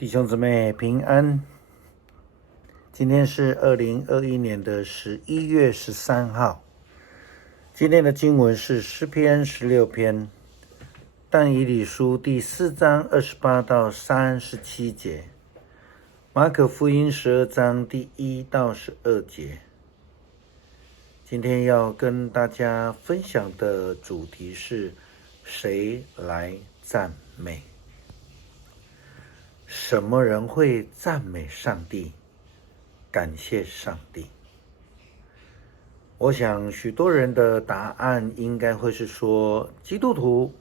弟兄姊妹平安。今天是2021年的11月13号。今天的经文是诗篇16篇，但以理书第4章28到37节，马可福音12章第1到12节。今天要跟大家分享的主题是谁来赞美？什么人会赞美上帝，感谢上帝？我想许多人的答案应该会是说基督徒，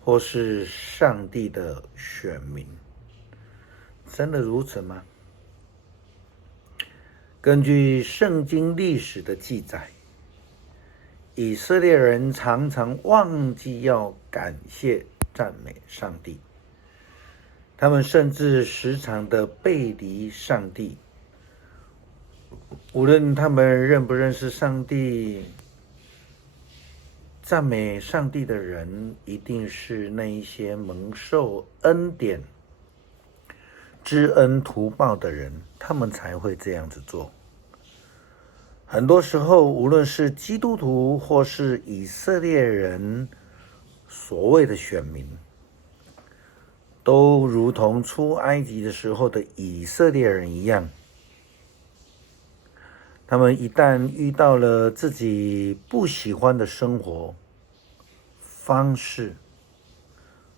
或是上帝的选民。真的如此吗？根据圣经历史的记载，以色列人常常忘记要感谢赞美上帝，他们甚至时常的背离上帝。无论他们认不认识上帝，赞美上帝的人一定是那一些蒙受恩典、知恩图报的人，他们才会这样子做。很多时候，无论是基督徒或是以色列人所谓的选民，都如同出埃及的时候的以色列人一样，他们一旦遇到了自己不喜欢的生活方式，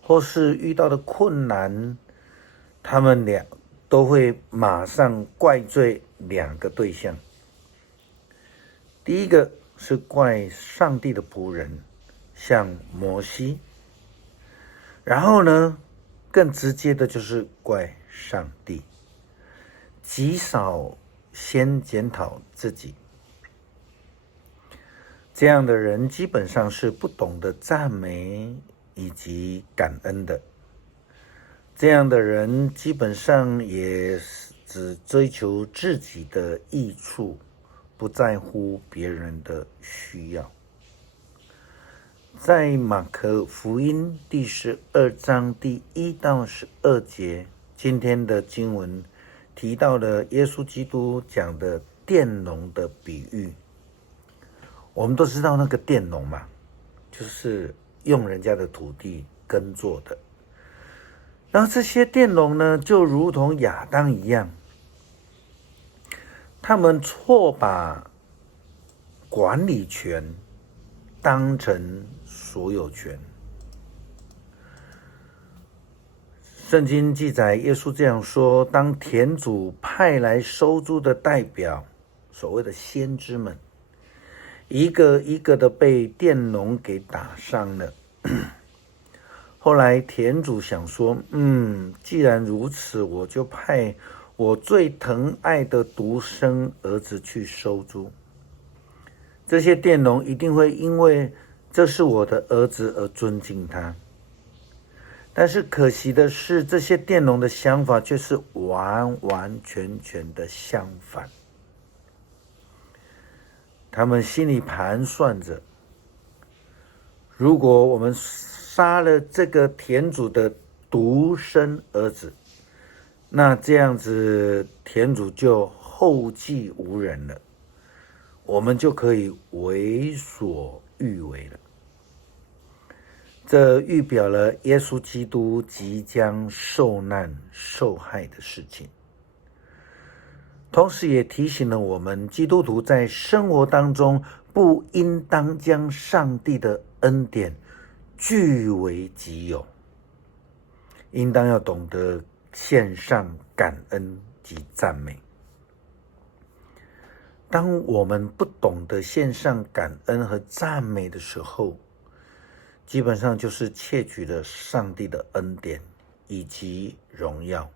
或是遇到的困难，他们俩都会马上怪罪两个对象。第一个是怪上帝的仆人，像摩西，然后呢，更直接的就是怪上帝，极少先检讨自己。这样的人基本上是不懂得赞美以及感恩的。这样的人基本上也只追求自己的益处，不在乎别人的需要。在马可福音第12章第1到12节，今天的经文提到了耶稣基督讲的佃农的比喻。我们都知道那个佃农嘛，就是用人家的土地耕作的。然后这些佃农呢，就如同亚当一样，他们错把管理权当成所有权。圣经记载，耶稣这样说：当田主派来收租的代表，所谓的先知们，一个一个的被佃农给打伤了。后来田主想说，既然如此，我就派我最疼爱的独生儿子去收租。这些佃农一定会因为这是我的儿子而尊敬他。但是可惜的是，这些佃农的想法却是完完全全的相反。他们心里盘算着，如果我们杀了这个田主的独生儿子，那这样子田主就后继无人了，我们就可以为所欲为了。这预表了耶稣基督即将受难受害的事情，同时也提醒了我们，基督徒在生活当中不应当将上帝的恩典据为己有，应当要懂得献上感恩及赞美。当我们不懂得献上感恩和赞美的时候，基本上就是窃取了上帝的恩典以及荣耀。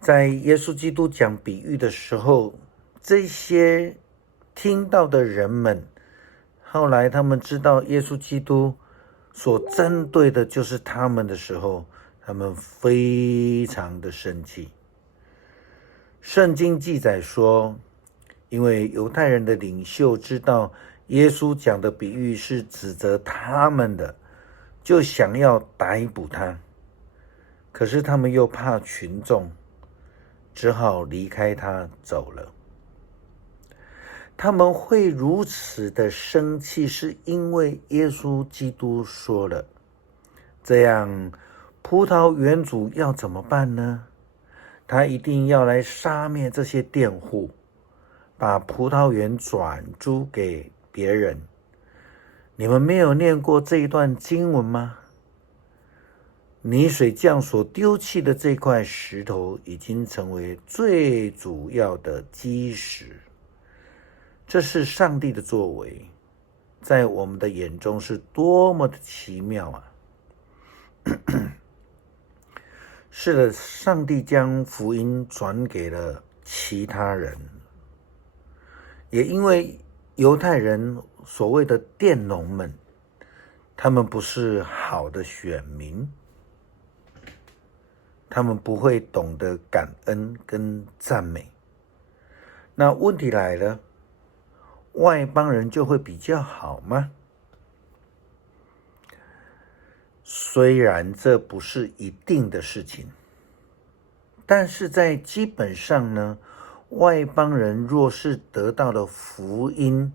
在耶稣基督讲比喻的时候，这些听到的人们，后来他们知道耶稣基督所针对的就是他们的时候，他们非常的生气。圣经记载说，因为犹太人的领袖知道耶稣讲的比喻是指责他们的，就想要逮捕他。可是他们又怕群众，只好离开他走了。他们会如此的生气，是因为耶稣基督说了，这样葡萄园主要怎么办呢？他一定要来杀灭这些佃户，把葡萄园转租给别人。你们没有念过这一段经文吗？泥水匠所丢弃的这块石头，已经成为最主要的基石。这是上帝的作为，在我们的眼中是多么的奇妙啊！是的，上帝将福音转给了其他人，也因为犹太人所谓的佃农们，他们不是好的选民，他们不会懂得感恩跟赞美。那问题来了，外邦人就会比较好吗？虽然这不是一定的事情，但是在基本上呢，外邦人若是得到了福音，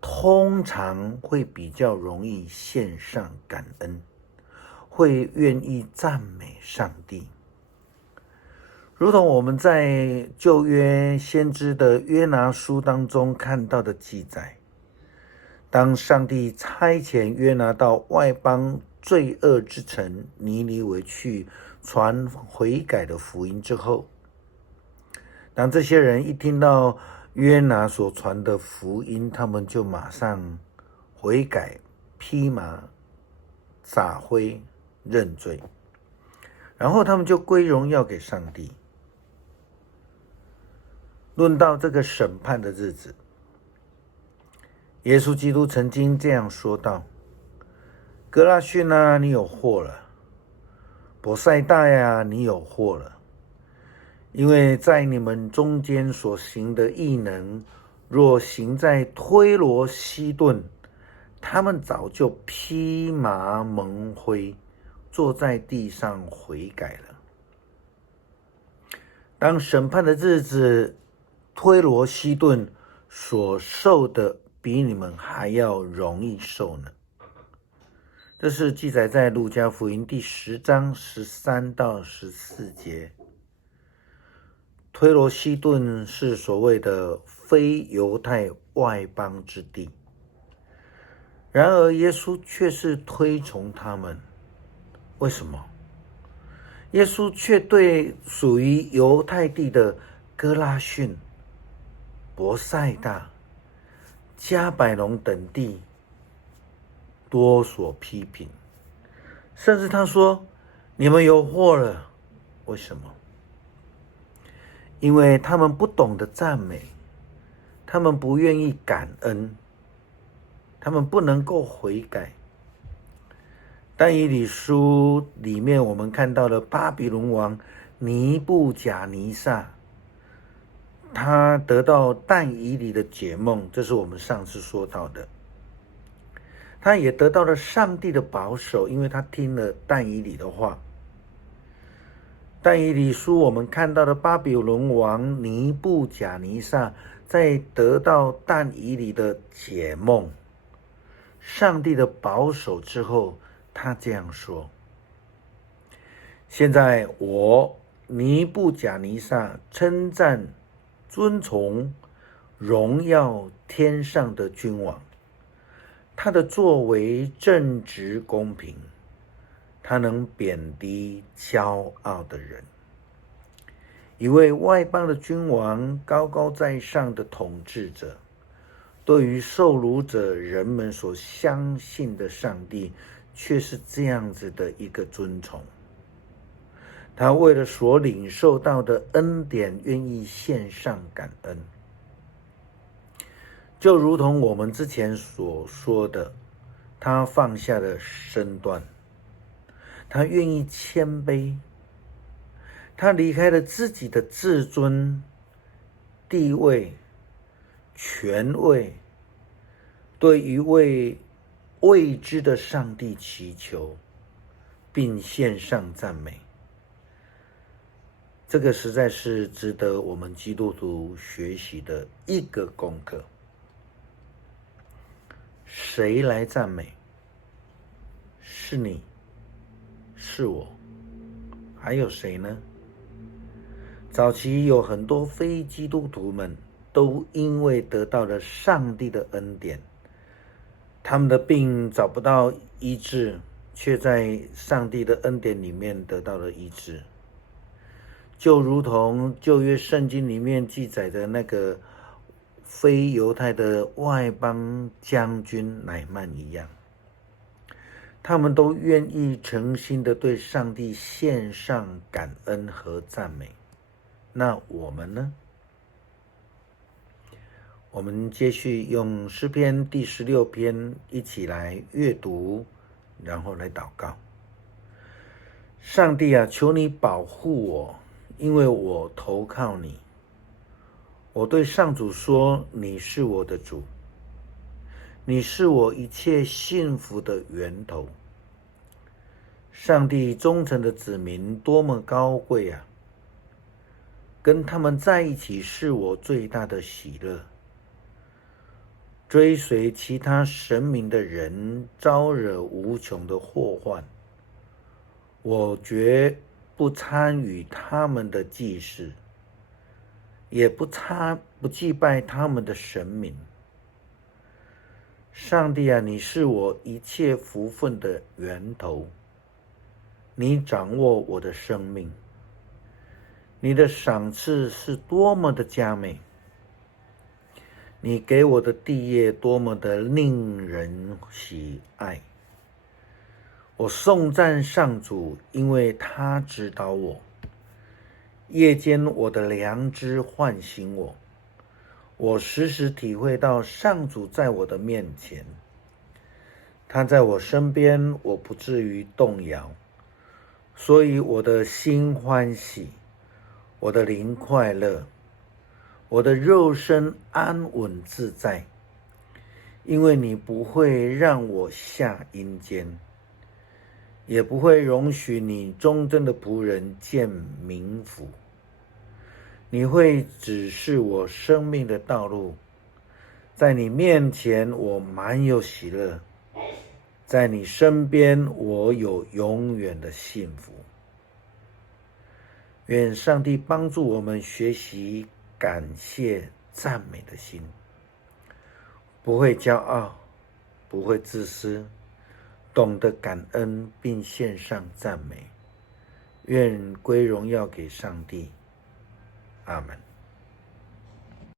通常会比较容易献上感恩，会愿意赞美上帝。如同我们在旧约先知的约拿书当中看到的记载，当上帝差遣约拿到外邦罪恶之城尼尼微去传悔改的福音之后，当这些人一听到约拿所传的福音，他们就马上悔改，披麻撒灰认罪，然后他们就归荣耀给上帝。论到这个审判的日子，耶稣基督曾经这样说道：哥拉汛啊，你有祸了；伯赛大呀，你有祸了。因为在你们中间所行的异能，若行在推罗西顿，他们早就披麻蒙灰，坐在地上悔改了。当审判的日子，推罗西顿所受的比你们还要容易受呢。这是记载在路加福音第10章13到14节。推罗西顿是所谓的非犹太外邦之地，然而耶稣却是推崇他们。为什么？耶稣却对属于犹太地的哥拉汛、伯赛大、迦百农等地多所批评，甚至他说：你们有祸了。为什么？因为他们不懂得赞美，他们不愿意感恩，他们不能够悔改。但以理书里面我们看到了巴比伦王尼布甲尼撒，他得到但以理的解梦，这是我们上次说到的。他也得到了上帝的保守，因为他听了但以理的话。但以理书我们看到的巴比伦王尼布甲尼撒在得到但以理的解梦、上帝的保守之后，他这样说：现在我尼布甲尼撒称赞、尊崇、荣耀天上的君王，他的作为正直公平，他能贬低骄傲的人。一位外邦的君王，高高在上的统治者，对于受辱者人们所相信的上帝，却是这样子的一个尊崇。他为了所领受到的恩典，愿意献上感恩。就如同我们之前所说的，他放下了身段，他愿意谦卑，他离开了自己的自尊、地位、权位，对一位未知的上帝祈求，并献上赞美。这个实在是值得我们基督徒学习的一个功课。谁来赞美？是你，是我，还有谁呢？早期有很多非基督徒们都因为得到了上帝的恩典，他们的病找不到医治，却在上帝的恩典里面得到了医治。就如同旧约圣经里面记载的那个非犹太的外邦将军乃曼一样，他们都愿意诚心的对上帝献上感恩和赞美。那我们呢？我们接续用诗篇第16篇一起来阅读，然后来祷告。上帝啊，求你保护我，因为我投靠你。我对上主说，你是我的主，你是我一切幸福的源头。上帝忠诚的子民多么高贵啊！跟他们在一起是我最大的喜乐。追随其他神明的人招惹无穷的祸患，我绝不参与他们的祭祀，也不祭拜他们的神明。上帝啊，你是我一切福分的源头，你掌握我的生命，你的赏赐是多么的佳美，你给我的地业多么的令人喜爱。我颂赞上主，因为他指导我，夜间我的良知唤醒我，我时时体会到上主在我的面前，他在我身边，我不至于动摇，所以我的心欢喜，我的灵快乐，我的肉身安稳自在，因为你不会让我下阴间，也不会容许你忠贞的仆人见冥府。你会指示我生命的道路，在你面前我满有喜乐，在你身边我有永远的幸福。愿上帝帮助我们学习感谢赞美的心，不会骄傲，不会自私，懂得感恩并献上赞美。愿归荣耀给上帝。阿们。